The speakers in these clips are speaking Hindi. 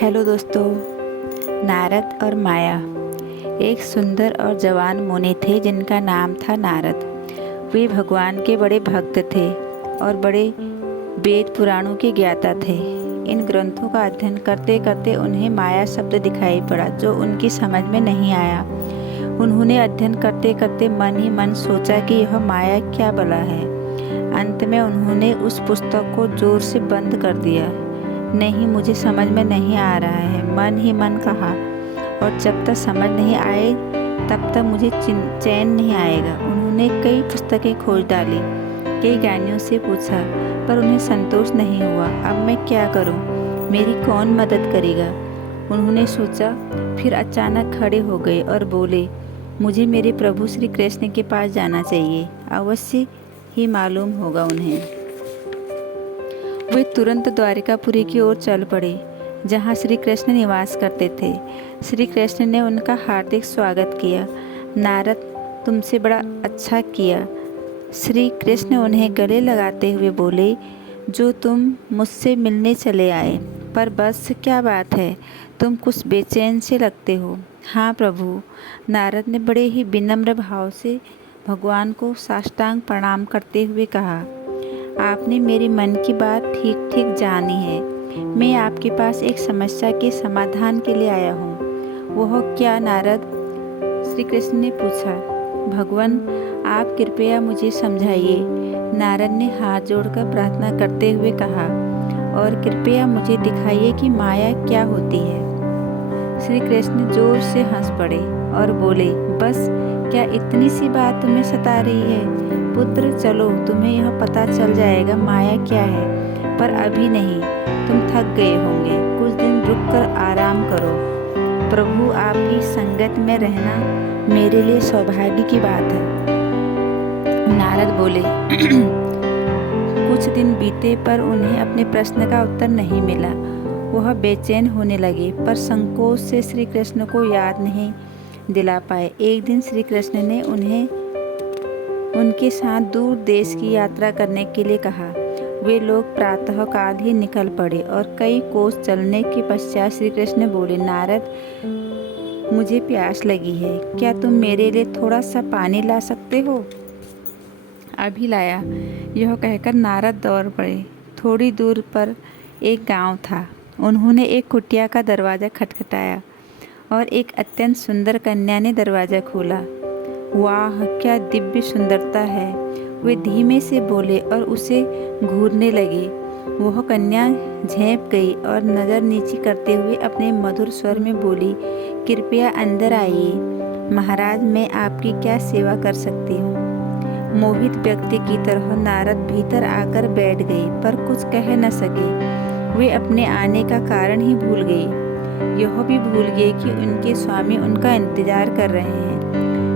हेलो दोस्तों। नारद और माया एक सुंदर और जवान मुनि थे जिनका नाम था नारद। वे भगवान के बड़े भक्त थे और बड़े वेद पुराणों के ज्ञाता थे। इन ग्रंथों का अध्ययन करते करते उन्हें माया शब्द दिखाई पड़ा जो उनकी समझ में नहीं आया। उन्होंने अध्ययन करते करते मन ही मन सोचा कि यह माया क्या भला है। अंत में उन्होंने उस पुस्तक को जोर से बंद कर दिया। नहीं, मुझे समझ में नहीं आ रहा है, मन ही मन कहा, और जब तक समझ नहीं आए तब तक मुझे चैन नहीं आएगा। उन्होंने कई पुस्तकें खोज डाली, कई ज्ञानियों से पूछा, पर उन्हें संतोष नहीं हुआ। अब मैं क्या करूं? मेरी कौन मदद करेगा? उन्होंने सोचा, फिर अचानक खड़े हो गए और बोले, मुझे मेरे प्रभु श्री कृष्ण के पास जाना चाहिए, अवश्य ही मालूम होगा उन्हें। वे तुरंत द्वारिकापुरी की ओर चल पड़े, जहाँ श्री कृष्ण निवास करते थे। श्री कृष्ण ने उनका हार्दिक स्वागत किया। नारद, तुमसे बड़ा अच्छा किया। श्री कृष्ण उन्हें गले लगाते हुए बोले, जो तुम मुझसे मिलने चले आए, पर बस क्या बात है, तुम कुछ बेचैन से लगते हो। हाँ प्रभु, नारद ने बड़े ही विनम्र भाव से भगवान को साष्टांग प्रणाम करते हुए कहा, आपने मेरे मन की बात ठीक ठीक जानी है। मैं आपके पास एक समस्या के समाधान के लिए आया हूँ। वह क्या नारद? श्री कृष्ण ने पूछा। भगवान, आप कृपया मुझे समझाइए, नारद ने हाथ जोड़कर प्रार्थना करते हुए कहा, और कृपया मुझे दिखाइए कि माया क्या होती है। श्री कृष्ण जोर से हंस पड़े और बोले, बस क्या इतनी सी बात तुम्हें सता रही है? पुत्र, चलो, तुम्हें यह पता चल जाएगा माया क्या है, पर अभी नहीं। तुम थक गए होंगे, कुछ दिन रुककर आराम करो। प्रभु आपकी संगत में रहना मेरे लिए सौभाग्य की बात है। नारद बोले। कुछ दिन बीते पर उन्हें अपने प्रश्न का उत्तर नहीं मिला। वह बेचैन होने लगे, पर संकोच से श्री कृष्ण को याद नहीं दिला पाए। एक दिन श्री कृष्ण ने उन्हें उनके साथ दूर देश की यात्रा करने के लिए कहा। वे लोग प्रातःकाल ही निकल पड़े और कई कोस चलने के पश्चात श्री कृष्ण बोले, नारद, मुझे प्यास लगी है, क्या तुम मेरे लिए थोड़ा सा पानी ला सकते हो? अभी लाया, यह कहकर नारद दौड़ पड़े। थोड़ी दूर पर एक गांव था। उन्होंने एक कुटिया का दरवाज़ा खटखटाया और एक अत्यंत सुंदर कन्या ने दरवाज़ा खोला। वाह, क्या दिव्य सुंदरता है, वे धीमे से बोले और उसे घूरने लगे। वह कन्या झेंप गई और नज़र नीची करते हुए अपने मधुर स्वर में बोली, कृपया अंदर आइए। महाराज, मैं आपकी क्या सेवा कर सकती हूँ? मोहित व्यक्ति की तरह नारद भीतर आकर बैठ गए, पर कुछ कह न सके। वे अपने आने का कारण ही भूल गए। यह भी भूल गए कि उनके स्वामी उनका इंतजार कर रहे हैं।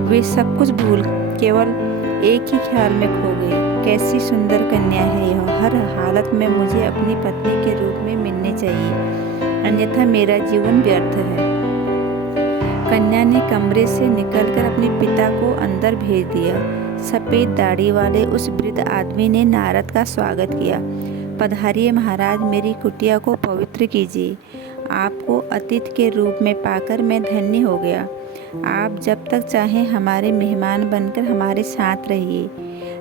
वे सब कुछ भूल केवल एक ही ख्याल में खो गए, कैसी सुंदर कन्या है यह, हर हालत में मुझे अपनी पत्नी के रूप में मिलनी चाहिए, अन्यथा मेरा जीवन व्यर्थ है। कन्या ने कमरे से निकलकर अपने पिता को अंदर भेज दिया। सफ़ेद दाढ़ी वाले उस वृद्ध आदमी ने नारद का स्वागत किया। पधारिए महाराज, मेरी कुटिया को पवित्र कीजिए। आपको अतिथि के रूप में पाकर मैं धन्य हो गया। आप जब तक चाहें हमारे मेहमान बनकर हमारे साथ रहिए।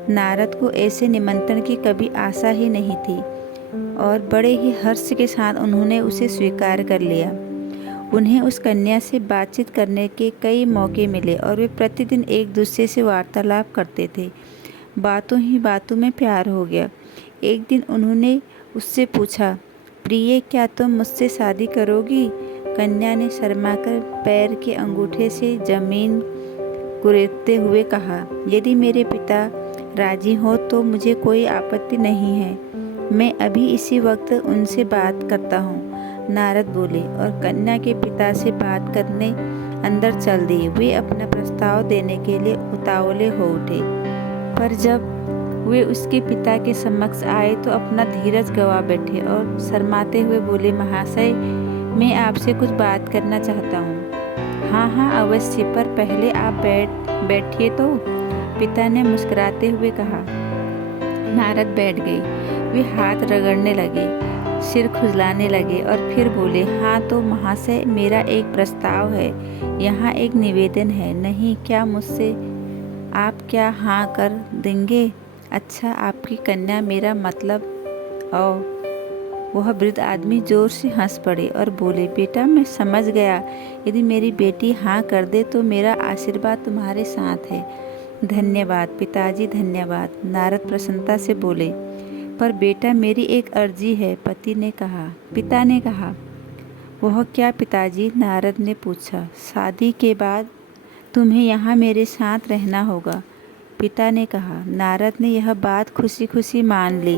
नारद को ऐसे निमंत्रण की कभी आशा ही नहीं थी और बड़े ही हर्ष के साथ उन्होंने उसे स्वीकार कर लिया। उन्हें उस कन्या से बातचीत करने के कई मौके मिले और वे प्रतिदिन एक दूसरे से वार्तालाप करते थे। बातों ही बातों में प्यार हो गया। एक दिन उन्होंने उससे पूछा, प्रिय, क्या तुम मुझसे शादी करोगी? कन्या ने शर्माकर पैर के अंगूठे से जमीन कुरेदते हुए कहा, यदि मेरे पिता राजी हो तो मुझे कोई आपत्ति नहीं है। मैं अभी इसी वक्त उनसे बात करता हूँ, नारद बोले, और कन्या के पिता से बात करने अंदर चल दिए। वे अपना प्रस्ताव देने के लिए उतावले हो उठे, पर जब वे उसके पिता के समक्ष आए तो अपना धीरज गंवा बैठे और शर्माते हुए बोले, महाशय, मैं आपसे कुछ बात करना चाहता हूँ। हाँ हाँ अवश्य, पर पहले आप बैठिए तो, पिता ने मुस्कुराते हुए कहा। नारद बैठ गए। वे हाथ रगड़ने लगे। सिर खुजलाने लगे और फिर बोले, हाँ तो महाशय, मेरा एक प्रस्ताव है, यहाँ एक निवेदन है। नहीं, क्या मुझसे आप क्या हाँ कर देंगे? अच्छा, आपकी कन्या, मेरा मतलब। और वह वृद्ध आदमी जोर से हंस पड़े और बोले, बेटा, मैं समझ गया। यदि मेरी बेटी हाँ कर दे तो मेरा आशीर्वाद तुम्हारे साथ है। धन्यवाद पिताजी, धन्यवाद, नारद प्रसन्नता से बोले। पर बेटा, मेरी एक अर्जी है, पिता ने कहा। वह क्या पिताजी? नारद ने पूछा। शादी के बाद तुम्हें यहाँ मेरे साथ रहना होगा, पिता ने कहा। नारद ने यह बात खुशी खुशी मान ली।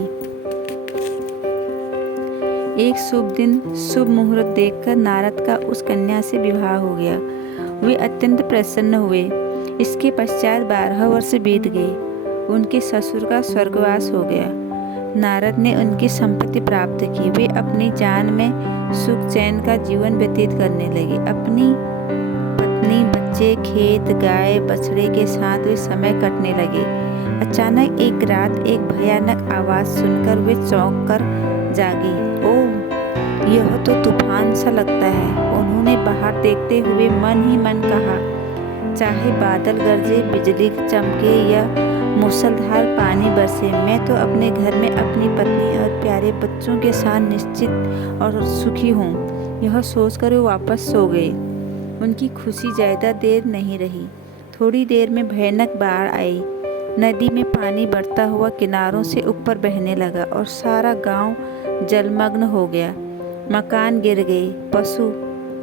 एक शुभ दिन, शुभ मुहूर्त देखकर नारद का उस कन्या से विवाह हो गया। वे अत्यंत प्रसन्न हुए। इसके पश्चात 12 वर्ष बीत गए। उनके ससुर का स्वर्गवास हो गया। नारद ने उनकी संपत्ति प्राप्त की। वे अपनी जान में सुख चैन का जीवन व्यतीत करने लगे। अपनी पत्नी, बच्चे, खेत, गाय, बछड़े के साथ वे समय कटने लगे। अचानक एक रात एक भयानक आवाज सुनकर वे चौंक कर जागी। ओह, यह तो तूफान सा लगता है। उन्होंने बाहर देखते हुए मन ही मन कहा, चाहे बादल गरजे, बिजली चमके या मूसलाधार पानी बरसे, मैं तो अपने घर में अपनी पत्नी और प्यारे बच्चों के साथ निश्चित और सुखी हूँ। यह सोचकर वो वापस सो गए। उनकी खुशी ज़्यादा देर नहीं रही। थोड़ी देर में भयानक बाढ़ आई। नदी में पानी बढ़ता हुआ किनारों से ऊपर बहने लगा और सारा गांव जलमग्न हो गया। मकान गिर गए। पशु,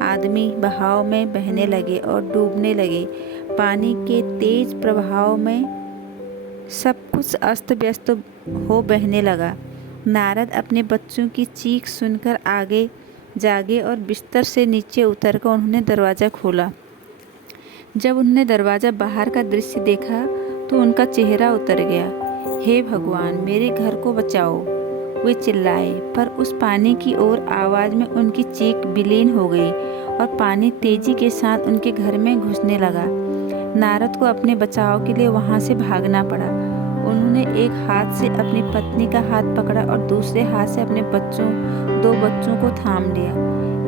आदमी बहाव में बहने लगे और डूबने लगे। पानी के तेज प्रभाव में सब कुछ अस्त व्यस्त हो बहने लगा। नारद अपने बच्चों की चीख सुनकर आगे जागे और बिस्तर से नीचे उतरकर उन्होंने दरवाज़ा खोला। जब उन्होंने दरवाज़ा बाहर का दृश्य देखा तो उनका चेहरा उतर गया। हे भगवान, मेरे घर को बचाओ, वे चिल्लाए। पर उस पानी की ओर आवाज़ में उनकी चीख विलीन हो गई और पानी तेजी के साथ उनके घर में घुसने लगा। नारद को अपने बचाव के लिए वहाँ से भागना पड़ा। उन्होंने एक हाथ से अपनी पत्नी का हाथ पकड़ा और दूसरे हाथ से अपने दो बच्चों को थाम लिया।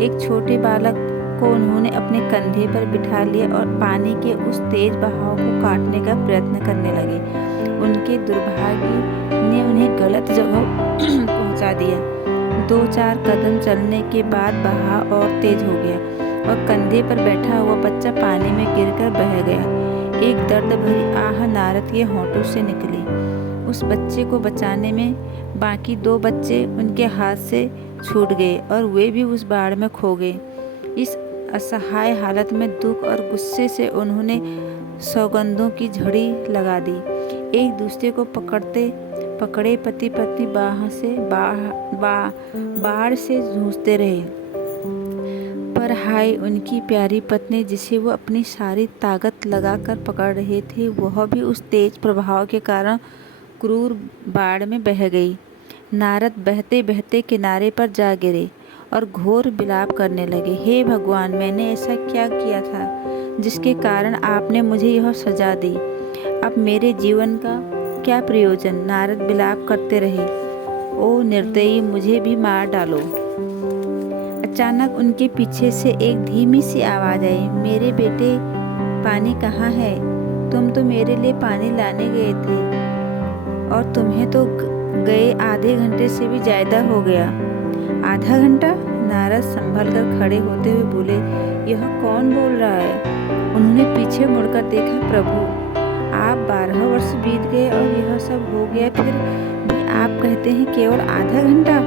एक छोटे बालक को उन्होंने अपने कंधे पर बिठा लिया और पानी के उस तेज बहाव को काटने का प्रयत्न करने लगे। उनके दुर्भाग्य ने उन्हें गलत जगह पहुंचा दिया। 2-4 कदम चलने के बाद बहाव और तेज हो गया और कंधे पर बैठा हुआ बच्चा पानी में गिरकर बह गया। एक दर्द भरी आह नारद के होंठों से निकली। उस बच्चे को बचाने में बाकी 2 बच्चे उनके हाथ से छूट गए और वे भी उस बाढ़ में खो गए। इस असहाय हालत में दुख और गुस्से से उन्होंने सौगंधों की झड़ी लगा दी। एक दूसरे को पकड़े पति पत्नी बाढ़ से जूझते रहे। पर हाय, उनकी प्यारी पत्नी, जिसे वो अपनी सारी ताकत लगाकर पकड़ रहे थे, वह भी उस तेज प्रभाव के कारण क्रूर बाढ़ में बह गई। नारद बहते बहते किनारे पर जा गिरे और घोर विलाप करने लगे। हे भगवान, मैंने ऐसा क्या किया था जिसके कारण आपने मुझे यह सजा दी? अब मेरे जीवन का क्या प्रयोजन? नारद विलाप करते रहे। ओ निर्दयी, मुझे भी मार डालो। अचानक उनके पीछे से एक धीमी सी आवाज़ आई, मेरे बेटे, पानी कहाँ है? तुम तो मेरे लिए पानी लाने गए थे और तुम्हें तो गए आधे घंटे से भी ज़्यादा हो गया। आधा घंटा? नारद संभल कर खड़े होते हुए बोले, यह कौन बोल रहा है? उन्होंने पीछे मुड़कर देखा। प्रभु, आप 12 वर्ष बीत गए और यह सब हो गया, फिर भी आप कहते हैं केवल आधा घंटा?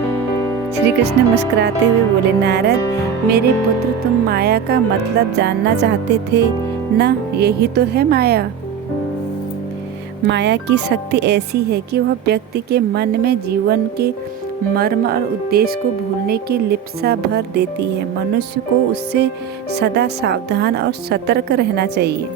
श्री कृष्ण मुस्कुराते हुए बोले, नारद मेरे पुत्र, तुम माया का मतलब जानना चाहते थे ना? यही तो है माया। माया की शक्ति ऐसी है कि वह व्यक्ति के मन में जीवन के मर्म और उद्देश्य को भूलने की लिप्सा भर देती है। मनुष्य को उससे सदा सावधान और सतर्क रहना चाहिए।